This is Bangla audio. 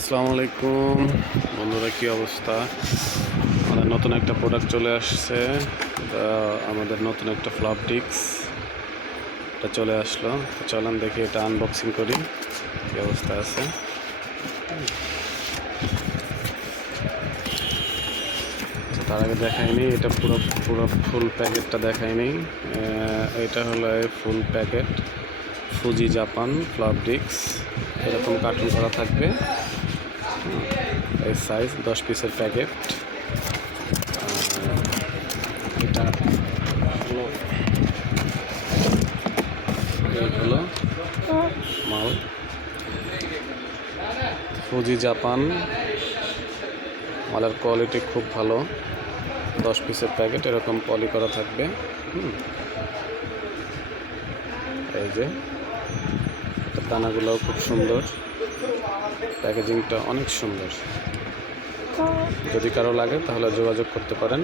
আসসালামু আলাইকুম বন্ধুরা, কি অবস্থা? আমাদের নতুন একটা প্রোডাক্ট চলে আসছে। আমাদের নতুন একটা ফ্লপ ডিস্ক এটা চলে আসলো। চলেন দেখি এটা আনবক্সিং করি, কি অবস্থা আছে। তার আগে দেখাইনি, এটা পুরো পুরো ফুল প্যাকেটটা দেখাইনি। এটা হলো full packet Fuji Japan flop disk. এরকম কার্টুন করা থাকবে। এই সাইজ 10 পিসের প্যাকেট। এটা হলো মাল ফুজি জাপান। মালের কোয়ালিটি খুব ভালো। 10 পিসের প্যাকেট, এরকম পলি করা থাকবে। এই যে দানাগুলোও খুব সুন্দর, প্যাকেজিংটা অনেক সুন্দর। যদি কারো লাগে তাহলে যোগাযোগ করতে পারেন।